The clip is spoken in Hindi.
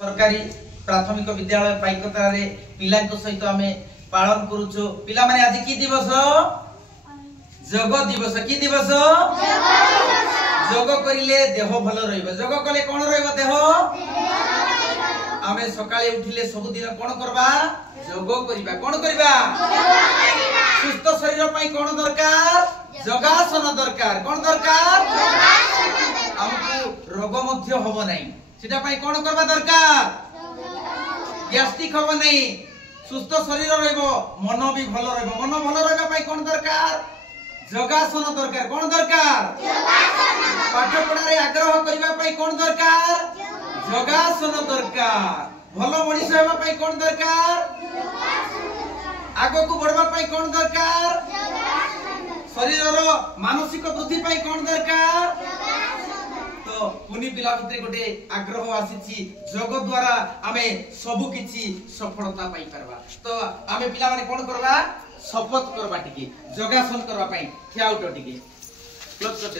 सरकारी प्राथमिक विद्यालय पाइकतार पिला सहित आम पालन करुचु। पिला माने आज की दिवस? योग दिवस। की दिवस? योग करिले देह भल रहिबो। योग कले कोन रहिबो? देह। आमे सकाळे उठिले सब दिन कोन करबा? योग करिबा। कोन करिबा? सुस्थ शरीर पई कोन दरकार? योगासन दरकार। कोन दरकार? हमकु रोग मध्य होबो नै, सेटा पई कोन करबा दरकार? गैस्ट्रिक होबो नै, सुस्थ शरीर रहइबो, मन भी भल रहइबो। मन भल रहबा पई कोन दरकार? योगासन दरकार। कोन दरकार? योगासन। पाठ पढ़ा रे आग्रह करिबा पई कोन दरकार? योगासन दरकार। भल मनीष हेबा पई कोन दरकार? योगासन। आगो को बढ़बा पई कोन दरकार? योगासन। शरीर रो मानसिक वृद्धि पई कोन दरकार? तो पुनी पिला भितर गोटे आग्रह आसी योग द्वारा आमे सबु किछि सफलता पाई परबा। तो आमे पिला माने कोन करबा? शपथ करबा टिके, योगासन करबा पई ठिया उठ टिके क्लोज करते